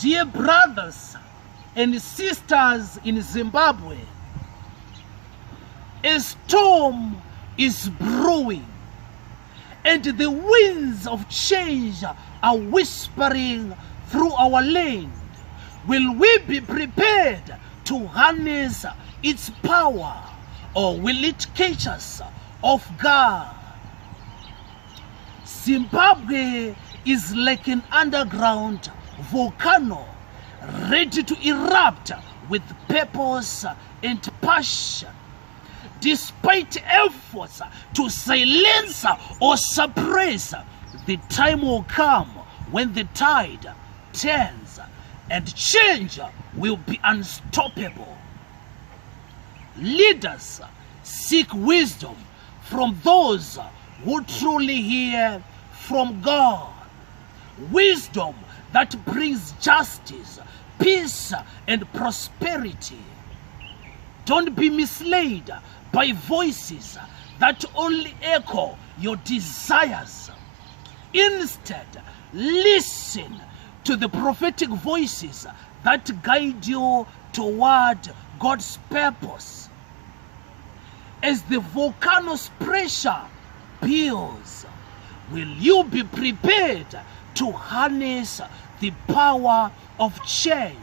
Dear brothers and sisters in Zimbabwe, a storm is brewing, and the winds of change are whispering through our land. Will we be prepared to harness its power, or will it catch us off guard? Zimbabwe is like an underground volcano, ready to erupt with purpose and passion. Despite efforts to silence or suppress, the time will come when the tide turns and change will be unstoppable. Leaders seek wisdom from those who truly hear from God. Wisdom that brings justice, peace, and prosperity. Don't be misled by voices that only echo your desires. Instead, listen to the prophetic voices that guide you toward God's purpose. As the volcano's pressure builds, will you be prepared to harness the power of change,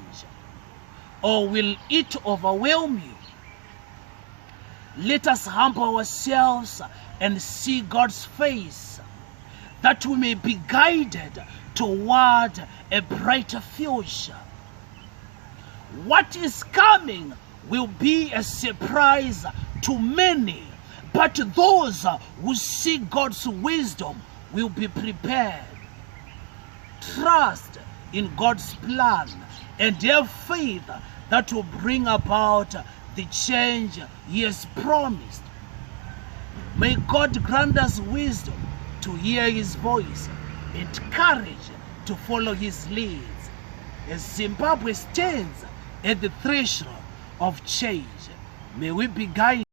or will it overwhelm you? Let us humble ourselves and see God's face, that we may be guided toward a brighter future. What is coming will be a surprise to many, but those who seek God's wisdom will be prepared. Trust in God's plan and have faith that will bring about the change He has promised. May God grant us wisdom to hear His voice and courage to follow His leads, as Zimbabwe stands at the threshold of change. May we be guided